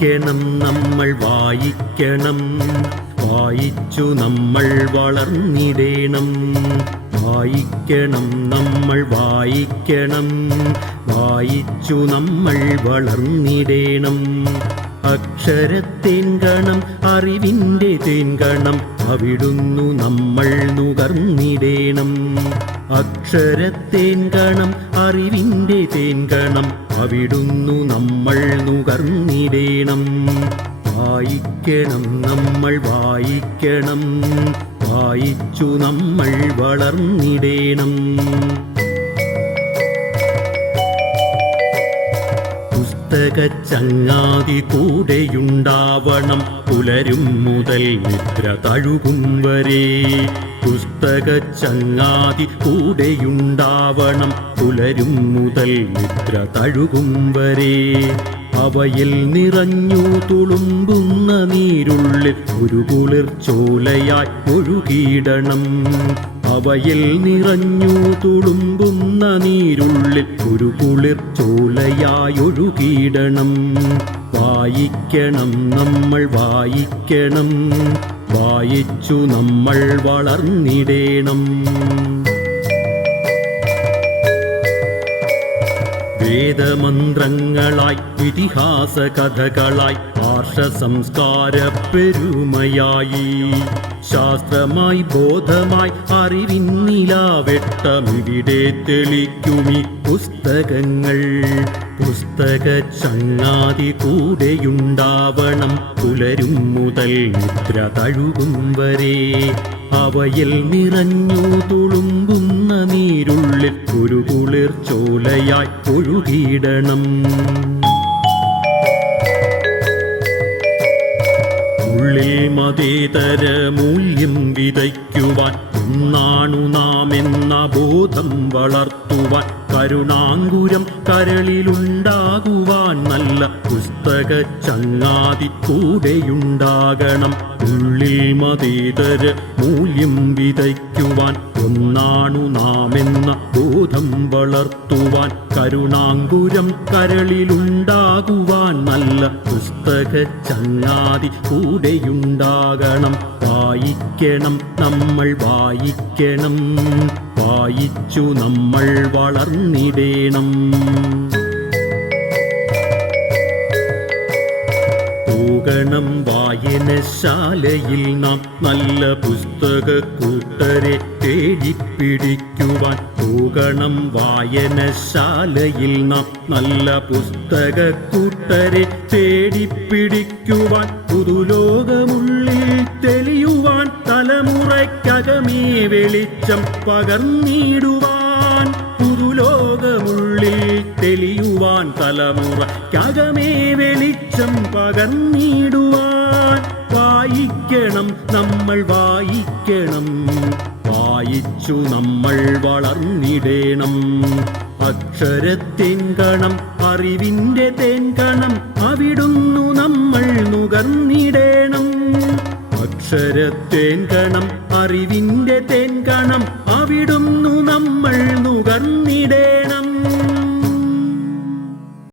വായിക്കണം നമ്മൾ വായിക്കണം, വായിച്ചു നമ്മൾ വളർന്നിടേണം. വായിക്കണം നമ്മൾ വായിക്കണം, വായിച്ചു നമ്മൾ വളർന്നിടേണം. അക്ഷരത്തേൻകണം അറിവിൻ്റെ തേൻകണം, അവിടുന്നു നമ്മൾ നുകർന്നിടേണം. അക്ഷരത്തേൻകണം അറിവിൻ്റെ തേൻകണം, അവിടുന്നു നമ്മൾ നുകർന്നിടേണം. വായിക്കണം നമ്മൾ വായിക്കണം, വായിച്ചു നമ്മൾ വളർന്നിടേണം. പുസ്തകച്ചങ്ങാതി കൂടെയുണ്ടാവണം, പുലരും മുതൽ നിദ്ര തഴുകും വരെ. പുസ്തകച്ചങ്ങാതി കൂടെയുണ്ടാവണം, പുലരും മുതൽ നിദ്ര തഴുകും വരെ. അവയിൽ നിറഞ്ഞു തുളുമ്പുന്ന നീരുള്ളിൽ ഒരു കുളിർച്ചോലയായി ഒഴുകിയിടണം. അവയിൽ നിറഞ്ഞു തുളുമ്പുന്ന നീരുള്ളിൽ ഒരു കുളിർച്ചോലയായി ഒഴുകിയിടണം. വായിക്കണം നമ്മൾ വായിക്കണം, വായിച്ചു നമ്മൾ വളർന്നിടേണം. വേദമന്ത്രങ്ങളായി ഇതിഹാസ കഥകളായി ആർഷ സംസ്കാര പെരുമയായി, ശാസ്ത്രമായി ബോധമായി അറിവിന്നിലാവെട്ടമിവിടെ തെളിക്കുമി പുസ്തകങ്ങൾ. പുസ്തകച്ചങ്ങാതി കൂടെയുണ്ടാവണം, പുലരും മുതൽ നിദ്ര തഴുകും വരെ. അവയിൽ നിറഞ്ഞു തുളുമ്പുന്ന നീരുള്ളിൽ ഒരു കുളിർച്ചോലയായി ഒഴുകിയിടണം. ഉള്ളിൽ മതേതര മൂല്യം വിതയ്ക്കുവാൻ ഒന്നാണു നാം എന്ന ബോധം വളർത്തുവാൻ, കരുണാങ്കുരം കരളിലുണ്ടാകുവാൻ നല്ല പുസ്തകച്ചങ്ങാതി കൂടെയുണ്ടാകണം. ഉള്ളിൽ മതേതര മൂല്യം വിതയ്ക്കുവാൻ ഒന്നാണു നാം എന്ന ബോധം വളർത്തുവാൻ, കരുണാങ്കുരം കരളിലുണ്ടാകുവാൻ നല്ല പുസ്തകച്ചങ്ങാതി കൂടെയുണ്ടാകണം. വായിക്കണം നമ്മൾ വായിക്കണം, വായിച്ചു നമ്മൾ വളർന്നിടേണം. പോകണം വായനശാലയിൽ നാം നല്ല പുസ്തക കൂട്ടരെ തേടിപ്പിടിക്കുവാൻ. പോകണം വായനശാലയിൽ നാം നല്ല പുസ്തക കൂട്ടരെ തേടിപ്പിടിക്കുവാൻ. പുതുലോകമുള്ളിൽ തെളിയുവാൻ, തലമുറയ്ക്കകമേ വെളിച്ചം പകർന്നിടുവാൻ. പുതുലോകമുള്ളിൽ തെളിയുവാൻ, തലമുറയ്ക്കകമേ വെളിച്ചം പകർന്നിടുവാൻ. വായിക്കണം നമ്മൾ വായിക്കണം, വായിച്ചു നമ്മൾ വളർന്നിടേണം. അക്ഷരത്തേൻകണം അറിവിൻ്റെ തേൻകണം, അവിടുന്നു നമ്മൾ നുകർന്നിടേണം. അക്ഷരത്തേൻകണം അറിവിൻ്റെ തേൻകണം, അവിടുന്നു നമ്മൾ നുകർന്നിടേണം.